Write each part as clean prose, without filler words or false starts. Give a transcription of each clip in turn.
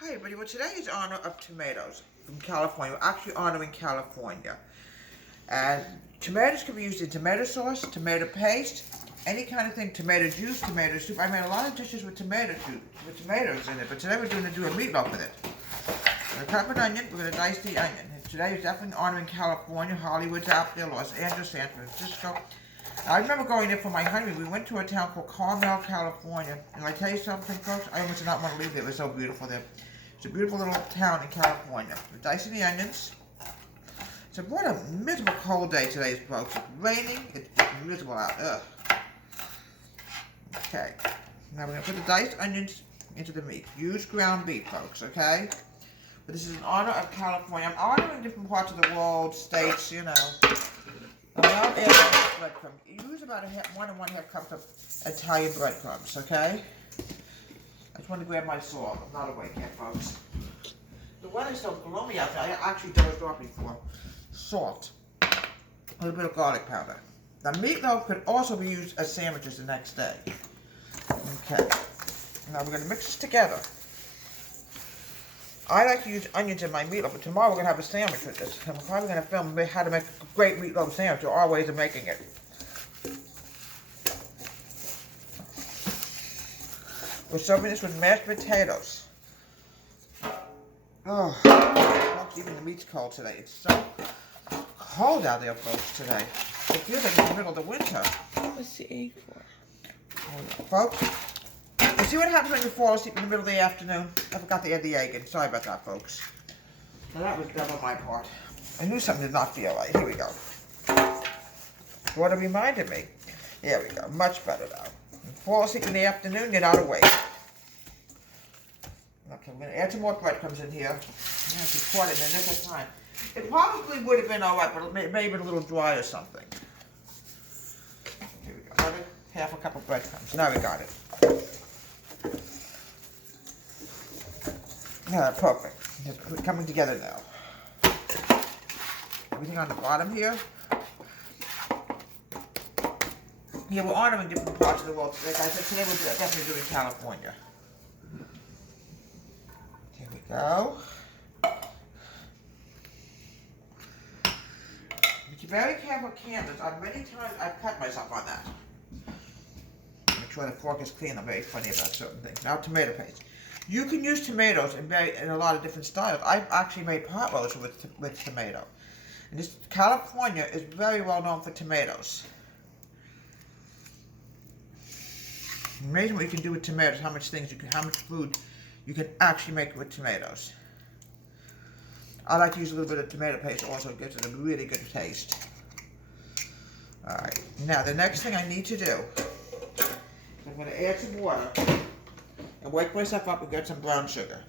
Hi everybody, well today is honor of tomatoes from California. We're actually honoring California. And tomatoes can be used in tomato sauce, tomato paste, any kind of thing, tomato juice, tomato soup. I made a lot of dishes with tomato juice, with tomatoes in it, but today we're going to do a meatloaf with it. We're going to cut up an onion, we're going to dice the onion. And today is definitely honoring California. Hollywood's out there, Los Angeles, San Francisco. I remember going there for my honeymoon. We went to a town called Carmel, California. And I tell you something, folks, I almost did not want to leave there. It was so beautiful there. It's a beautiful little town in California. We're dicing the onions. So what a miserable cold day today, folks. It's raining. It's miserable out. Ugh. Okay. Now we're going to put the diced onions into the meat. Use ground beef, folks, okay? But this is in honor of California. I'm honoring different parts of the world, states, you know. I'm not adding breadcrumbs. Use about 1.5 cups of Italian breadcrumbs, okay? I just want to grab my salt. I'm not awake yet, folks. The weather's so gloomy out there. I actually dozed off before. Salt. A little bit of garlic powder. Now, meatloaf could also be used as sandwiches the next day. Okay. Now, we're going to mix this together. I like to use onions in my meatloaf, but tomorrow we're going to have a sandwich with this. And we're probably going to film how to make a great meatloaf sandwich. There are ways of making it. We're serving this with mashed potatoes. Oh, folks, even the meat's cold today. It's so cold out there, folks, today. It feels like it's the middle of the winter. What's the egg for? Folks, you see what happens when you fall asleep in the middle of the afternoon? I forgot to add the egg in. Sorry about that, folks. Now that was dumb on my part. I knew something did not feel right. Here we go. What it reminded me. Here we go. Much better now. You fall asleep in the afternoon, you're not awake. Okay, we're going to add some more breadcrumbs in here. Yeah, to pour it in the nick of time. It probably would have been alright, but it may have been a little dry or something. Here we go. Another half a cup of breadcrumbs. Now we got it. Yeah, perfect. It's coming together now. Everything on the bottom here. Yeah, we're honoring different parts of the world. Like I said, today we're definitely doing California. Here we go. Be very careful with canvas. Many times I've cut myself on that. Make sure the fork is clean. I'm very funny about certain things. Now tomato paste. You can use tomatoes in a lot of different styles. I've actually made pot roast with tomato. And this California is very well known for tomatoes. Amazing what you can do with tomatoes. How much food you can actually make with tomatoes. I like to use a little bit of tomato paste also. It gives it a really good taste. Alright, now the next thing I need to do, I'm going to add some water and wake myself up and get some brown sugar.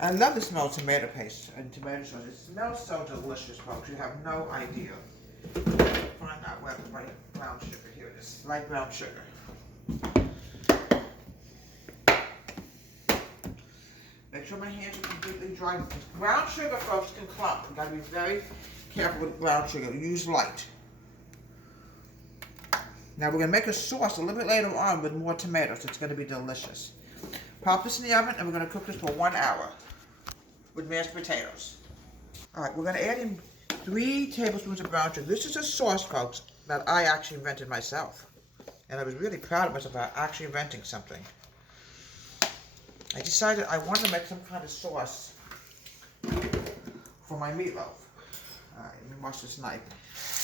I love the smell of tomato paste and tomato sauce. It smells so delicious, folks. You have no idea. Find out where my brown sugar. Here it is. Light brown sugar. Make sure my hands are completely dry. Brown sugar, folks, can clump. You've got to be very careful with brown sugar. Use light. Now we're going to make a sauce a little bit later on with more tomatoes. It's going to be delicious. Pop this in the oven and we're going to cook this for 1 hour with mashed potatoes. Alright, we're going to add in 3 tablespoons of brown sugar. This is a sauce, folks, that I actually invented myself. And I was really proud of myself about actually inventing something. I decided I wanted to make some kind of sauce for my meatloaf. Alright, let me wash this knife.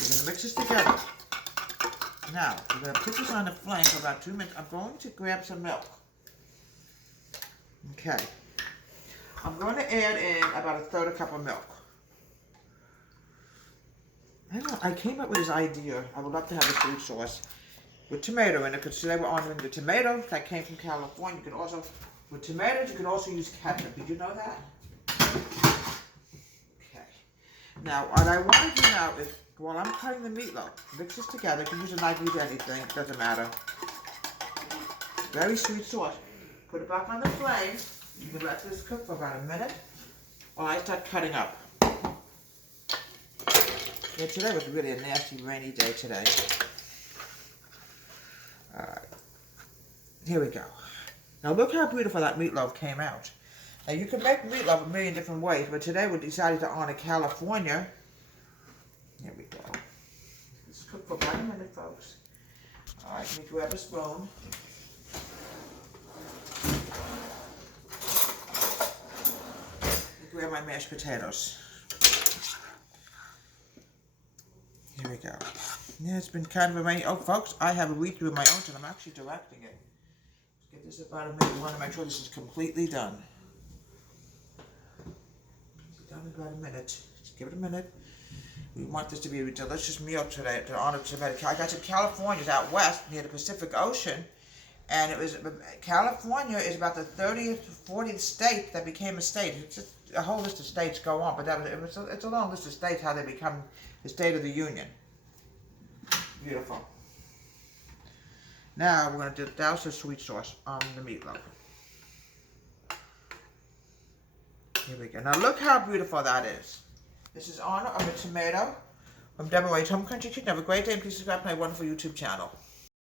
We're going to mix this together. Now, we're going to put this on the flame for about 2 minutes. I'm going to grab some milk. Okay. I'm going to add in about 1/3 cup of milk. I came up with this idea. I would love to have a sweet sauce with tomato in it, because today we're honoring the tomato that came from California. You can also, with tomatoes, you can also use ketchup. Did you know that? Okay. Now, what I want to do now is, while I'm cutting the meatloaf, mix this together. You can use a knife, use anything. It doesn't matter. Very sweet sauce. Put it back on the flame. You can let this cook for about a minute while I start cutting up. Yeah, today was really a nasty rainy day today. Alright. Here we go. Now look how beautiful that meatloaf came out. Now you can make meatloaf a million different ways, but today we decided to honor California. Here we go. Let's cook for about a minute, folks. All right, let me grab a spoon. Grab my mashed potatoes. Here we go. Yeah, it's been kind of amazing. Oh, folks, I have a read-through of my own, and I'm actually directing it. Let's get this about a minute. We want to make sure this is completely done. It's done in about a minute. Just give it a minute. We want this to be a delicious meal today to honor Jamaica. I got some California's out west near the Pacific Ocean. And it was, California is about the 30th, 40th state that became a state. It's just a whole list of states go on, but it's a long list of states how they become the state of the union. Beautiful. Now we're going to douse the sweet sauce on the meatloaf. Here we go. Now look how beautiful that is. This is honor of a tomato from Deborah Ray's Home Country Kitchen. Have a great day and please subscribe to my wonderful YouTube channel.